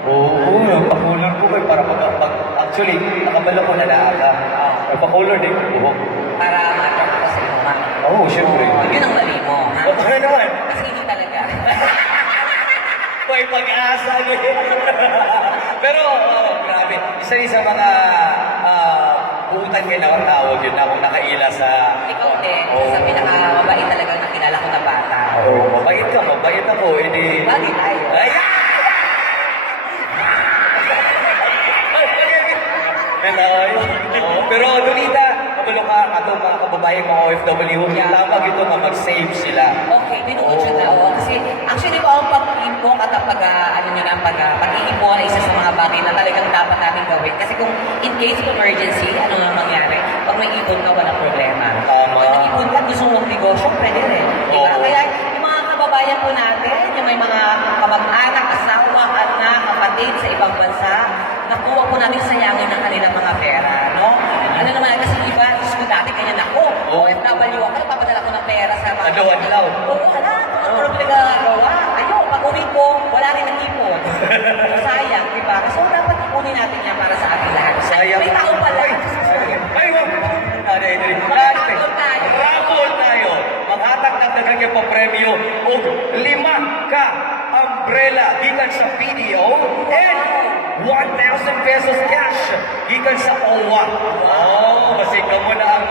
Oo, pa-color ko kayo para actually, nakabala ko na naaga. Pa-color din ko buhok. Para ma-attract ko sa iba. Oo, syempre. Yun ang mali mo, ha? O, ano naman? Kasi hindi talaga. May pag-asa ngayon. Pero, grabe. Isa sa mga buutan kayo na tawag yun na kung nakaila sa... Ikaw din, sa pinakamabait talaga na kilala ko na bata. Oo, mabait ka, mabait ako. Edi... Bagay tayo. Ayan! Pero Donita, kabalo ka ato mga kababayan mga OFW, tama ito nga mag-save sila. Okay, tinuod siya na. Oo. Kasi actually, ang pag-inbox at ang pag-iipon ay isa sa mga bagay na talagang dapat natin gawin. Kasi kung in case of emergency, ano nga mangyari, pag may ipon ka, walang problema. Tama. Pag nag-ipon ka, gusto mong negosyo, pwede rin. Diba? Oo. Kaya yung mga kababayan po natin, yung may mga kamag-anak, asawa, anak, kapatid sa ibang bansa, nakuha po natin sayangin ng kanilang mga pera, no? Ano naman, kasi iba, gusto ko dati ganyan ako. Oo. OFW ako, nagpapadala ko ng pera sa mga... Adlaw-adlaw. Oo, ala, ano pinagagawa? Ayun, pag-uwi ko, wala rin nag-ipon. Sayang, di ba? So, dapat ipunin natin yan para sa ating lahat. Sayang. May tao pala. Ay, wag! Raffle tayo. Raffle tayo. Maghatag ng daghang kay pa-premyo o 5 ka umbrella gikan sa PDO and 1,000 pesos cash gikan sa OWA. Oh, kasi kamo na ang